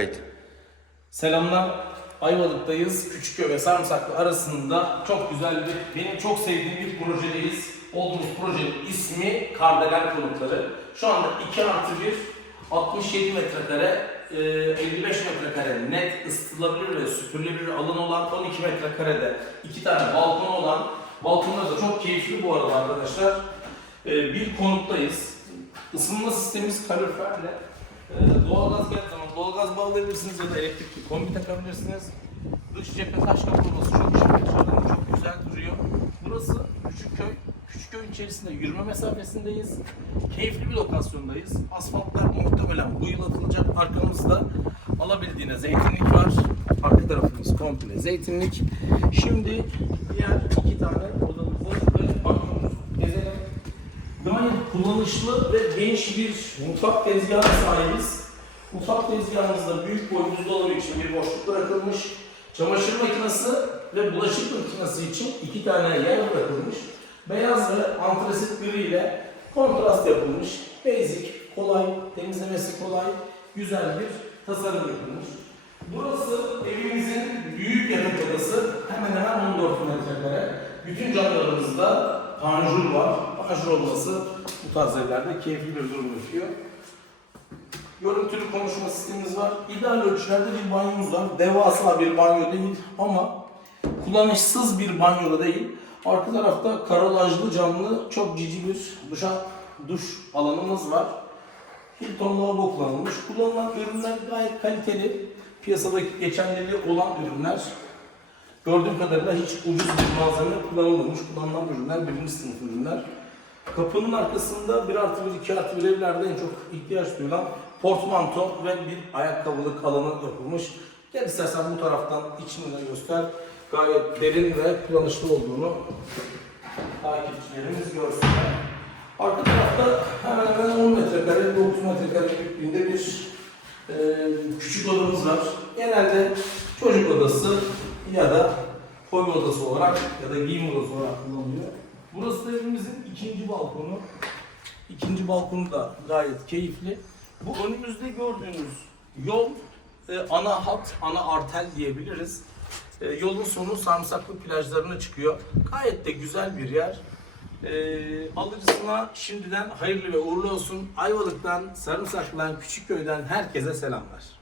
Evet. Selamlar. Ayvalık'tayız. Küçükköy ve Sarımsaklı arasında çok güzel bir, benim çok sevdiğim bir projedeyiz. Olduğumuz projenin ismi Kardelen Konutları. Şu anda 2 artı 1, 67 metrekare, e, 55 metrekare net ısıtılabilir ve süpürülebilir alan olan 12 metrekarede iki tane balkon olan, balkonlar da çok keyifli bu arada arkadaşlar. E, Bir konuttayız. Isınma sistemimiz kaloriferle. Ee, doğalgaz geldiği zaman doğalgaz bağlayabilirsiniz ya da elektrikli kombi takabilirsiniz. Dış cephe taş kaplaması çok şık, çok güzel duruyor. Burası Küçükköy. Küçükköy'ün içerisinde yürüme mesafesindeyiz. Keyifli bir lokasyondayız. Asfaltlar muhtemelen bu yıl atılacak. Arkamızda alabildiğine zeytinlik var. Arka tarafımız komple zeytinlik. Şimdi diğer iki tane odamızı ve balkonumuzu gezelim. Gayet kullanışlı ve geniş bir mutfak tezgahına sahibiz. Mutfak tezgahımızda büyük boy buzdolabı için bir boşluk bırakılmış. Çamaşır makinesi ve bulaşık makinesi için iki tane yer bırakılmış. Beyaz ve antresit gri ile kontrast yapılmış. Basic, kolay, temizlemesi kolay, güzel bir tasarım yapılmış. Burası evimizin büyük yatak odası. Hemen hemen 14 metrekare. Bütün camlarımızda panjur var. Panjur olması bu tarz evlerde keyifli bir durum yapıyor. Görüntülü konuşma sistemimiz var. İdeal ölçülerde bir banyomuz var. Devasa bir banyo değil ama kullanışsız bir banyo da değil. Arka tarafta karolajlı camlı çok cici bir duşa, duş alanımız var. Hilton lavabo kullanılmış. Kullanılan ürünler gayet kaliteli. Piyasadaki geçerliliği olan ürünler. Gördüğüm kadarıyla hiç ucuz bir malzeme kullanılmamış. Kullanılan ürünler birinci sınıf ürünler. Kapının arkasında 1 artı 1, 2 artı 1 evlerde en çok ihtiyaç duyulan portmanto ve bir ayakkabılık alanı yapılmış. Gel istersen bu taraftan içini göster. Gayet derin ve kullanışlı olduğunu takipçilerimiz görsünler. Arka tarafta hemen hemen 10 metrekare, 9 metrekare büyüklüğünde bir e, küçük odamız var. Genelde çocuk odası ya da koyma odası olarak ya da giyim odası olarak kullanılıyor. Burası da evimizin ikinci balkonu. İkinci balkonu da gayet keyifli. Bu önümüzde gördüğünüz yol e, ana hat, ana artel diyebiliriz. E, yolun sonu Sarımsaklı plajlarına çıkıyor. Gayet de güzel bir yer. E, alıcısına şimdiden hayırlı ve uğurlu olsun. Ayvalık'tan, Sarımsaklı'dan, Küçükköy'den herkese selamlar.